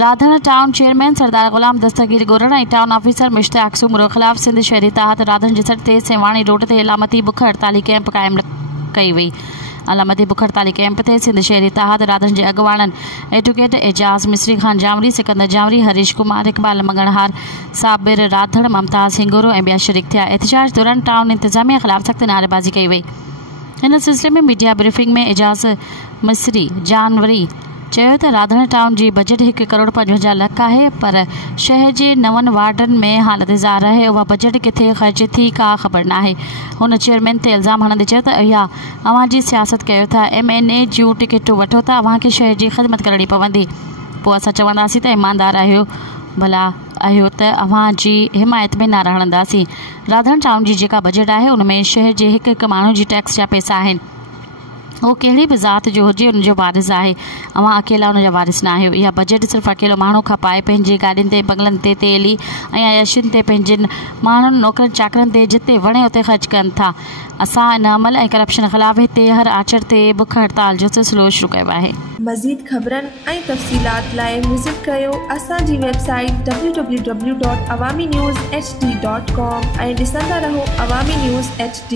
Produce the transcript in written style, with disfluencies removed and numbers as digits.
राधण town chairman सरदार गुलाम दस्तगीर गोरण ऐं टाउन ऑफिसर मुश्ताक सुमरो ख़िलाफ़ सिंध शहरी तहत राधण जे सट ते सेवाणी रोड ते अलामती बुख हड़ताली कैंप क़ाइमु कई वई। अलामती बुख हड़ताली कैंप ते सिंध शहरी तहत राधण जे अॻुवाणनि एडवोकेट एजाज़ मिस्री खान जामरी, सिकंदर जामरी, हरीश कुमार, इकबाल मंगणहार, साबिर राधण, ममताज़ हिंगोरो ऐं ॿिया शरीक थिया। एहतजाज दौरान टाउन इंतज़ामिया ख़िलाफ़ सख़्त नारेबाज़ी कई वई। हिन सिलसिले में मीडिया ब्रीफिंग में एजाज़ मिस्री जानवरी चयो त राधण टाउन जी बजट 1 करोड़ 55 लख आहे, पर शहर जे 9 वार्डन में हालत ज़ाहिर आहे उहा बजट किथे ख़र्च थी का ख़बर नाहे। हुन चेयरमैन ते इल्ज़ाम हणंदे चयो त इहा अव्हां जी सियासत कयो था, MNA जूं टिकटूं वठो था, अव्हां खे शहर जी ख़िदमत करणी पवंदी, पोइ असां चवंदासीं त ईमानदार आहियो, भला आहियो त अव्हां जी हिमायत में न रहंदासीं। राधण टाउन जी जेका बजट आहे उन में शहर जे हिकु माण्हू जी टैक्स जा पैसा आहिनि, वो कहिड़ी बि ज़ात जो हुजे उनजो वारिस आहे। अव्हां अकेला उनजा वारिस न आहियो। इहा बजट सिर्फ़ु अकेलो माण्हू खां पाए पंहिंजे गाॾियुनि ते, बंगलनि ते, तेली ऐं अयशियुनि ते, पंहिंजनि माण्हुनि नौकरनि चाकरनि ते जिते वणे उते ख़र्च कनि था। असां इन अमल ऐं करप्शन ख़िलाफ़ हिते हर आचर ते बुख हड़ताल जो सिलसिलो शुरू कयो आहे। मज़ीद ख़बरनि ऐं तफ़सीलात लाइ विज़िट कयो असांजी वेबसाइट www.awamiNewsHD.com ऐं ॾिसंदा रहो अवामी न्यूज़ HD।